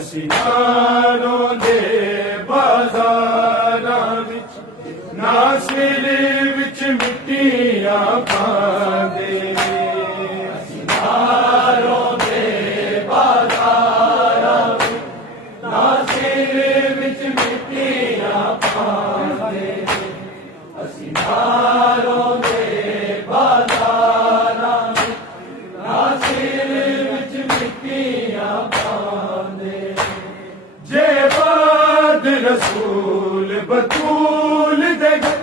ਅਸੀਂ ਨਾਰੋਂ ਦੇ ਬਾਜ਼ਾਰਾਂ ਵਿੱਚ ਨਾ ਸਿਰ ਵਿੱਚ ਮਿੱਟੀਆਂ ਪਾਉਂਦੇ। ਅਸੀਂ ਨਾਰੋਂ ਦੇ ਬਾਜ਼ਾਰਾਂ ਵਿੱਚ ਨਾ ਸਿਰ ਵਿੱਚ ਮਿੱਟੀਆਂ ਪਾਉਂਦੇ। ਅਸੀਂ ਨਾਰੋਂ ਦੇ ਬਾਜ਼ਾਰਾਂ ਵਿੱਚ ਨਾ ਸਿਰ ਵਿੱਚ ਮਿੱਟੀਆਂ ਪਾਉਂਦੇ। ਜੇ ਬਾਦ रसूल बतूल दे घर,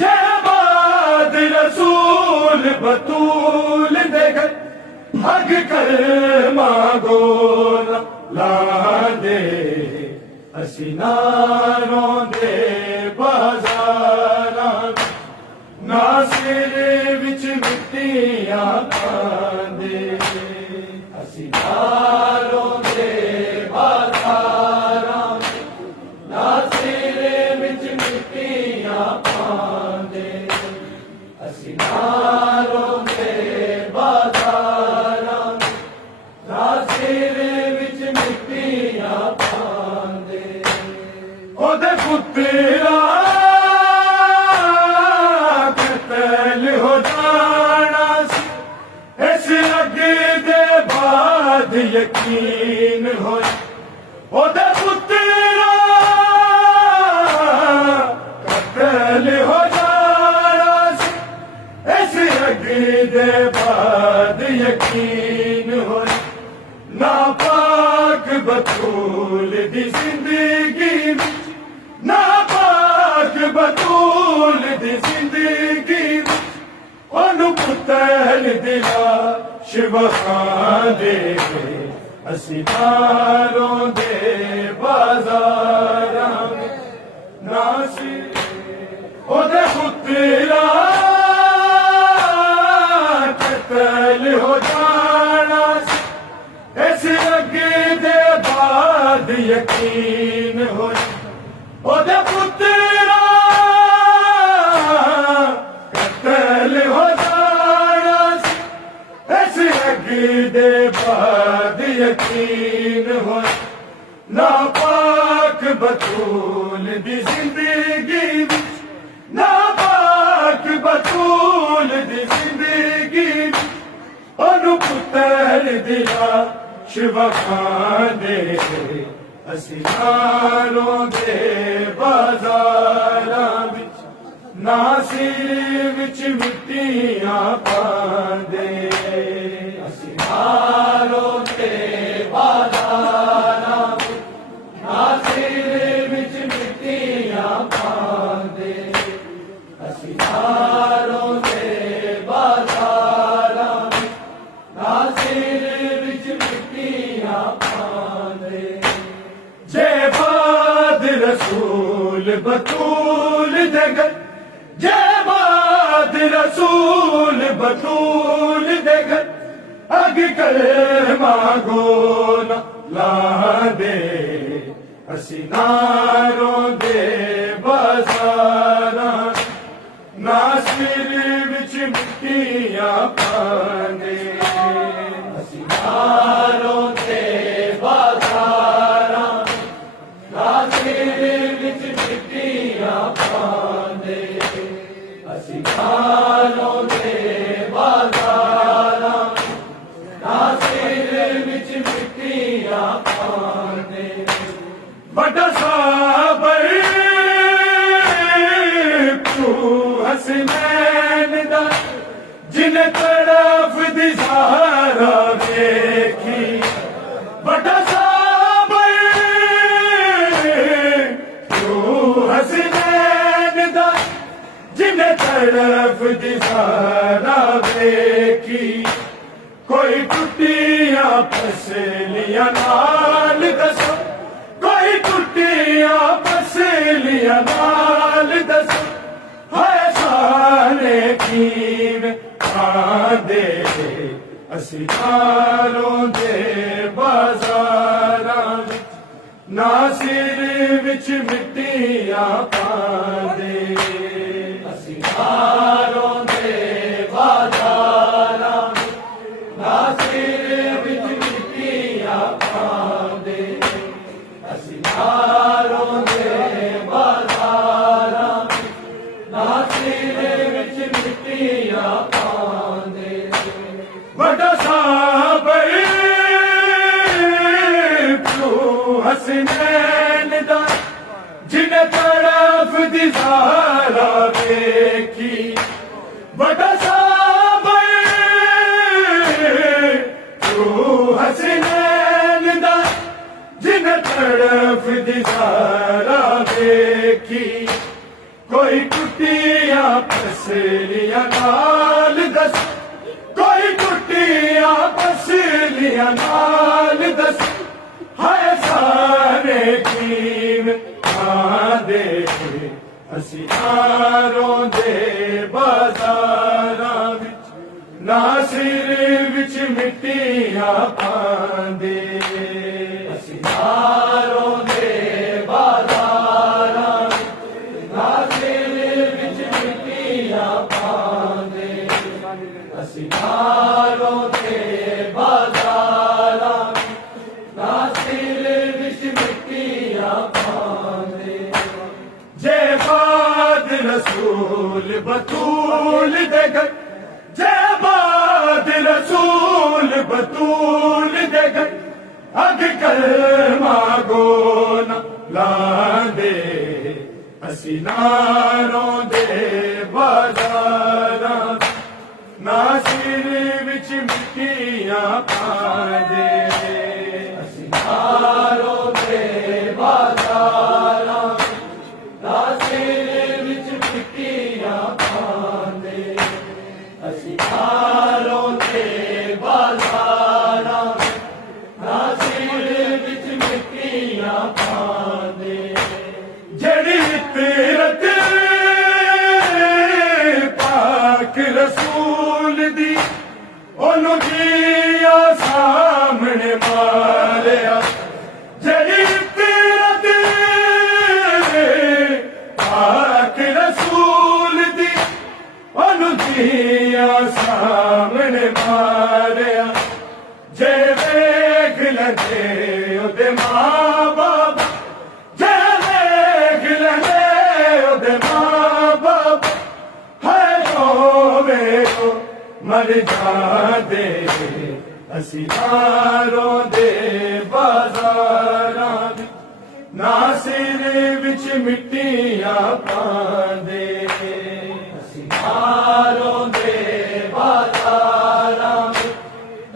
जे बाद रसूल बतूल दे घर, भग कर मांगो ना ला दे। असी नारों दे बाजारां ना सिर विच मिट्टियां पांदे। असी नारों दे बाजारां ना सिर विच मिट्टियां पांदे। असी नारों दे बाजारां ना सिर विच मिट्टियां पांदे। ओदे पुत्तरा कतल हो जाना सी, इस अग दे बाद यकीन होया। ओदे पुत्तरा कतल हो जाना सी, इस अग दे बाद यकीन होया। नापाक बतूल दी जिंदगी विच, नापाक बतूल दी जिंदगी विच, ओनू पुत्तर दिला शिवखांदे। असी नारों दे बाजारां ना सिर ओदे पुत्तरा कतल हो जाना सी, इस अगे दे बाद यकीन होया। ओदे पुत्तरा कतल हो जाना सी, इस अगे दे बाद यकीन होया। नापाक बतूल दी जिंदगी विच, नापाक बतूल दी जिंदगी विच, ओनू पुत्तर दिला शिवखांदे। असी नारों दे बाजारां विच ना सिर विच मिट्टियां पांदे। असी नारों दे बाजारां विच ना सिर विच मिट्टियां पांदे। असी नारों दे बाजारां विच ना सिर विच मिट्टियां पांदे। जे बाद रसूल बतूल दे घर, जे बाद रसूल बतूल दे घर, अग कर मांगो ना ला दे। असी नारों दे बाजारां ना सिर विच मिट्टियां पांदे। असी नारों दे बाजारां ना सिर विच मिट्टियां पांदे। असी नारों दे बाजारां ना सिर विच मिट्टियां पांदे। बड़ा साबर तू हसनैन दा, जिन्हें तरफ दी सहारा वेखी। बड़ा साबर तू हसनैन दा, जिन्हें तरफ दी सहारा वेखी। कोई टुटियां पसलियां नाल दसो, कोई टुटियां पसलियां नाल दसो। हाय सारे कीन आंदे। असी नारों दे बाजारां विच ना सिर विच मिट्टियां पांदे। असी नारों दे बाजारां विच ना सिर विच मिट्टियां पांदे। हसनैन दा जिन्हें तरफ दी ज़ारा देखी बड़ा साहब तू हसनैन दा जिन्हें तरफ दी ज़ारा देखी कोई टुटिया पसलिया नाल दस कोई टुटिया पसलिया नाल दस हाय सारे कीम दे असी यारों दे बाजारां विच ना सिर विच मिट्टियां पांदे असी यारों दे बाजारां ना सिर विच मिट्टियां पांदे असी यारों दे बाजारां ना सिर विच मिट्टियां पांदे जे बाद रसूल बतूल दे घर जे बाद रसूल बतूल दे घर अग कलमा गो न लांदे असी नारों दे बाजारां ना सिर विच मिट्टियां पांदे असी नारों दे बाजारां ना सिर विच मिट्टियां पांदे असी नारों दे बाजारां ना सिर विच मिट्टियां पांदे जड़ी तीरत पाक रसूल दी ओनू जिया सामने मारिया जड़ी तीरत पाक रसूल दी ओनू जिया सामने मारिया जे वेख लगे ओदे मां बाप जे वेख लगे ओदे मां बाप है रोवे रो मर जांदे असी यारों दे बाजारां विच ना सिर विच मिट्टियां पांदे असी यारों दे बाजारां विच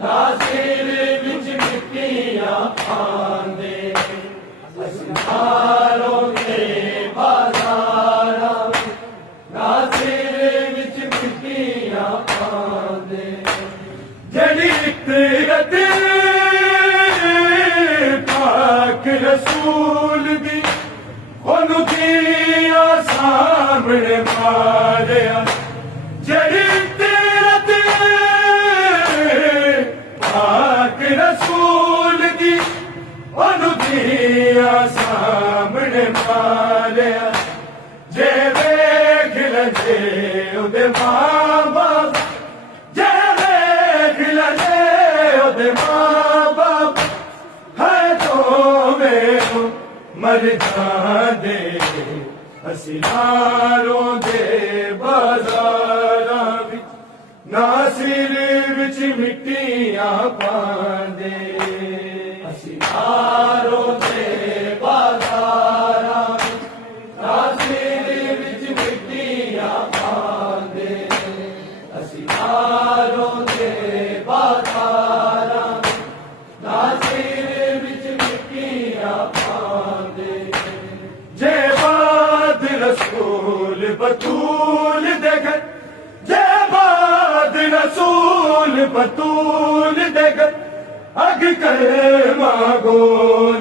ना सिर विच मिट्टियां पांदे असी यारों दे बाजारां विच ना सिर विच मिट्टियां पांदे जड़ी तीरत पाक रसूल दी ओनू जिया सामने मारिया जड़ी तीरत पाक रसूल दी ओनू जिया सामने मारिया जे वेख लगे ओदे मां बाप जे वेख लगे ओदे मां बाप है तो मेरो मर जांदे असी यारों दे बाजारां विच ना सिर विच मिट्टियां पांदे असी यारों दे बाजारां विच ना सिर विच मिट्टियां पांदे असी यारों दे बाजारां विच ना सिर विच मिट्टियां पांदे जे बाद रसूल बतूल दे घर जे बाद रसूल बतूल दे घर अग कलमा गो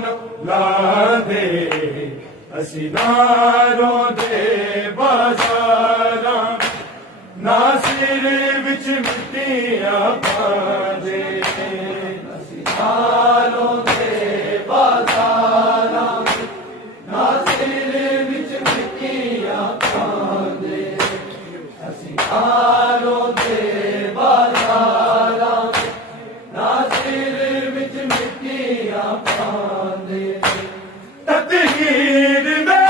न लांदे असी नारों दे बाजारां ना सिर विच मिट्टियां पांदे असी नारों दे बाजारां ना सिर विच मिट्टियां पांदे असी नारों दे बाजारां ना सिर विच मिट्टियां पांदे तकदीर में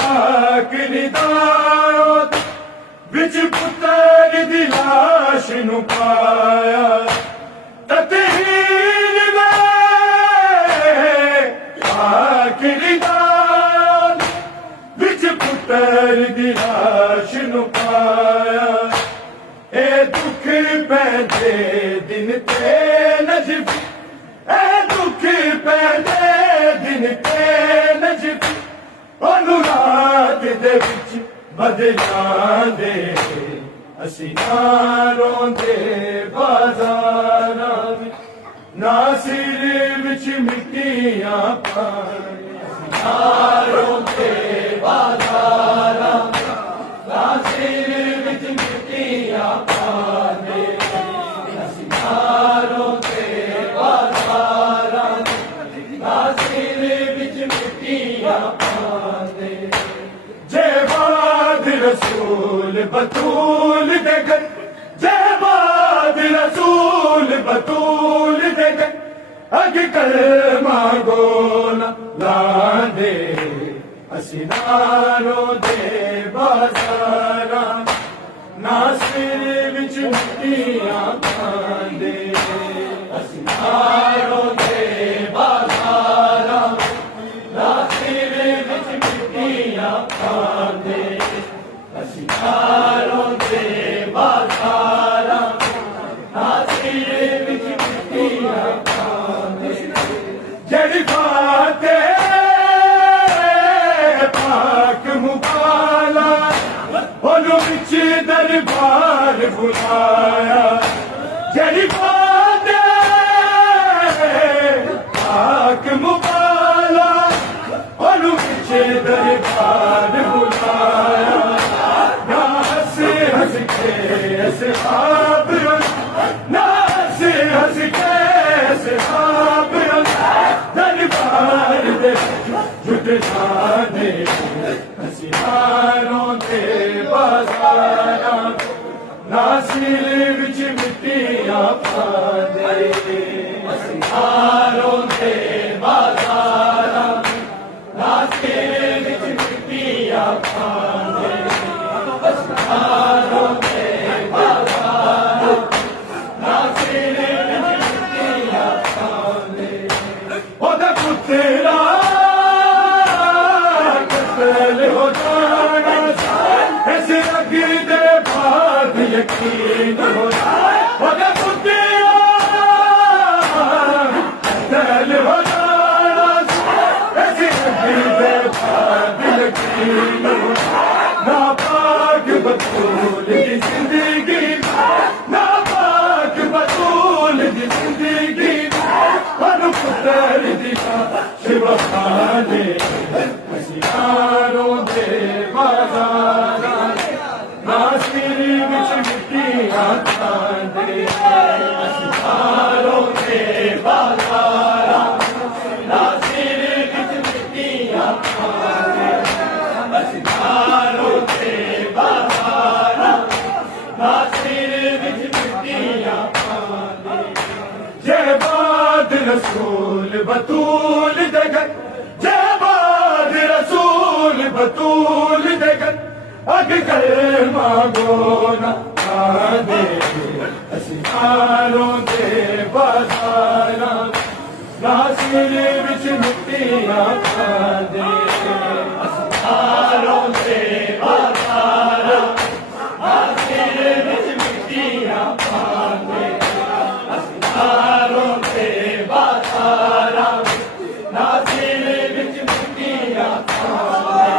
पाक निदान विच पुत्र दी लाश नू पाया तकदीर में नजफी ए दुख पैदे दिन के नजफी ओनू रात दे विच बदलां दे असी ना रोंदे बाज़ारां विच ना सिर विच मिट्टियां पाने ना रोंदे बाज़ारां ना सिर विच मिट्टियां पाने असी ना रोंदे बाज़ारां ना सिर विच मिट्टियां पाने जे बाद रसूल बतूल दे गए जे बाद रसूल बतूल दे गए अग कर मांगो ना लांदे असी ना रोंदे बाज़ारां ना सिर विच मिट्टियां पांदे असी ना रोंदे बाज़ारां ना सिर विच मिट्टियां पांदे असी ना रोंदे बाज़ारां ना सिर विच मिट्टियां पांदे जड़ी बाते पाक मुबाला ओनू विच दरबार बुलाया जड़ी बाते पाक मुबाला ओनू विच दरबार बुलाया ना हंस के असहाब ना हंस के असहाब दरबार दे जुट जाने असी ना रोंदे बाज़ारां ना सिर विच मिट्टियां पांदे असी ना रोंदे बाज़ारां ना सिर विच मिट्टियां पांदे असी ना रोंदे बाज़ारां ना सिर विच मिट्टियां पांदे ओदा पुत्तरा कत्ल हो जाना इस अग दे बाद यकीन हो ओदा पुत्तरा कत्ल हो जाना इस अग दे बाद यकीन हो नापाक बतूल की जिंदगी नापाक बतूल की जिंदगी अनु पुत्र दिशा शिव खाने असी ना रोंदे बाज़ारां ना सिर विच मिट्टियां पांदे असी ना रोंदे बाज़ारां ना सिर विच मिट्टियां पांदे असी ना रोंदे बाज़ारां ना सिर विच मिट्टियां पांदे जे बाद रसूल बतूल दे गए जे बाद रसूल बतूल दे गए अग कर मांगो ना पांदे असी ना रोंदे बाज़ारां ना सिर विच मिट्टियां पांदे असी ना रोंदे बाज़ारां ना सिर विच मिट्टियां पांदे असी ना रोंदे बाज़ारां ना सिर विच मिट्टियां पांदे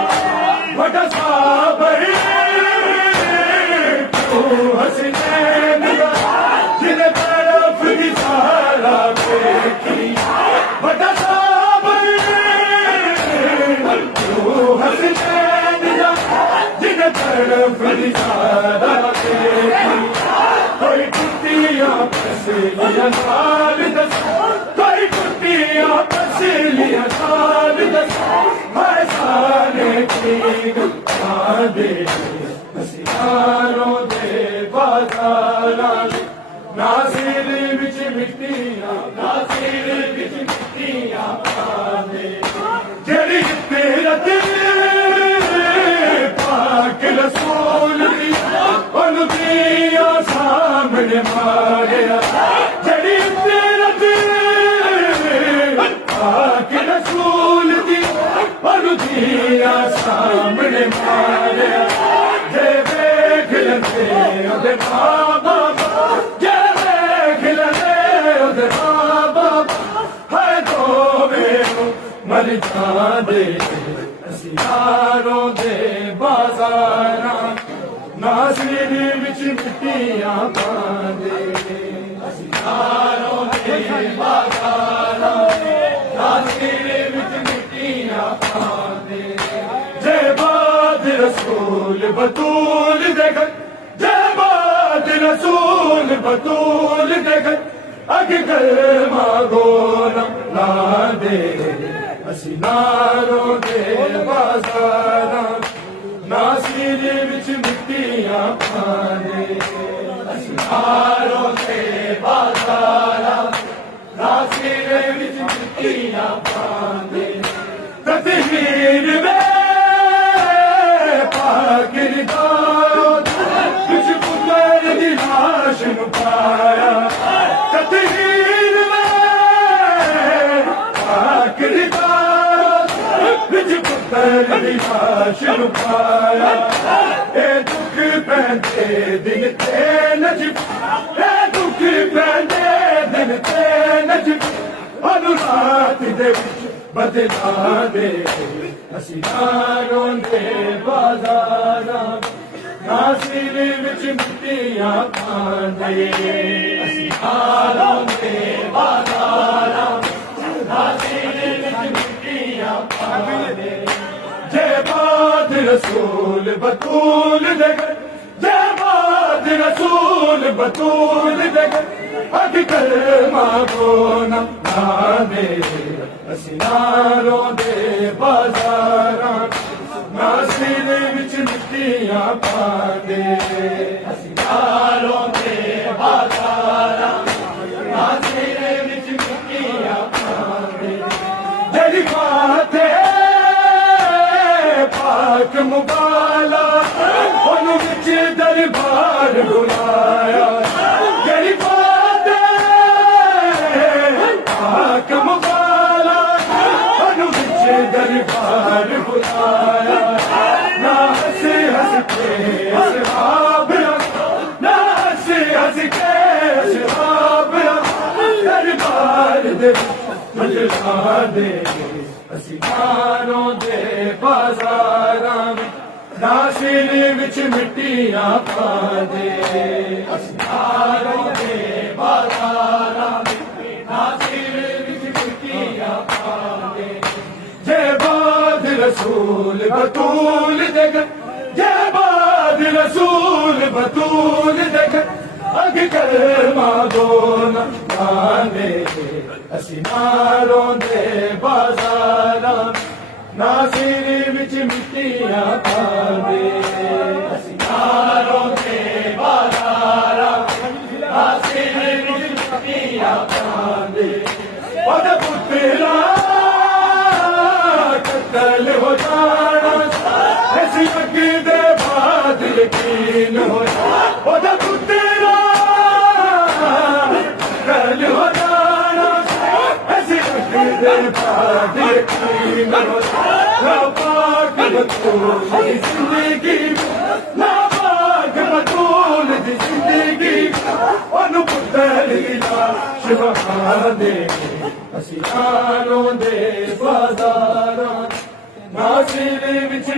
वड्डा साबर तू हसनैन जिन्हें तरफ दी सारा देखी वड्डा साबर तू हसनैन जिन्हें तरफ दी सारा देखी कोई टुटियां पसलियां साल दस कोई टुटियां पसलियां साल दस मैं सारे ठीक दे असी ना रोंदे बाज़ारां ना सिर विच मिट्टियां ना सिर विच मिट्टियां पांदे जेड़ी फिरत पाक रसूल दी ओनू दिया सामने मारिया जड़ी फिरत पाक रसूल दी ओनू दिया सामने मारिया जे वेख लंदे ओदे मां बाप जे वेख लंदे बदला बाबा है तो मेरो मर जांदे असी यारों दे बाजारां नासिर विच मिट्टियां पांदे असी यारों दे बाजारां नासिर विच मिट्टियां पांदे जय बाद रसूल बतूल दे घर जय बाद रसूल बतूल दे घर अगे कर मांगो ना दे असी नारों दे बाजारां नासिर विच मिट्टियां पांदे असी नारों दे बाजारां नासिर विच मिट्टियां पांदे तकदीर में पाकिरदारों कुछ पुत्र दी लाश नूं पाया तकदीर में पाकिरदारों कुछ पुत्र दी लाश नूं पाया ए दुख पैंदे दिन ते नजब ए दुख पैंदे दिन ते नजब अनुरात दे विच बदला दे असी नारों दे बाजारां नासिर विच मिट्टियां पांदे असी नारों दे बाजारां नासिर विच मिट्टियां पांदे जय बाद रसूल बतूल दे घर जय बाद रसूल बतूल दे घर अग कर मांगो ना दे असी नारों दे बाजारां नासिर विच मिट्टियां पांदे असी नारों दे बाजारां नासिर विच मिट्टियां पांदे जड़ी माथे पाक मुबाला ओनु विच दरबार बुलाया जड़ी माथे पाक मुबाला ओनु विच दरबार बुलाया ना हंसे हंस के असहाब ना हंसे हंस के असहाब दरबार दे मंजला दे असी नारों दे बाजारां नासिर विच मिट्टियां पांदे असी नारों दे बाजारां नासिर विच मिट्टियां पांदे जय बाद रसूल बतूल दे घर जय बाद रसूल बतूल दे घर अग कर मांगो ना दे असी नारों दे बाजारां नासिर विच मिट्टियां पांदे असी नारों दे बाजारां नासिर विच मिट्टियां पांदे ओदे पुत्रा कत्ल हो जाना ऐसी अग्गी दे बाद यकीन हो ओदे पुत्रा कत्ल हो जाना ऐसी अग्गी दे बाद यकीन हो ना पाक बतूल दी जिंदगी ना पाक बतूल दी जिंदगी ओनु पुत्तर दी लाश वखा दे असी नारों दे बाजारां नासिर विच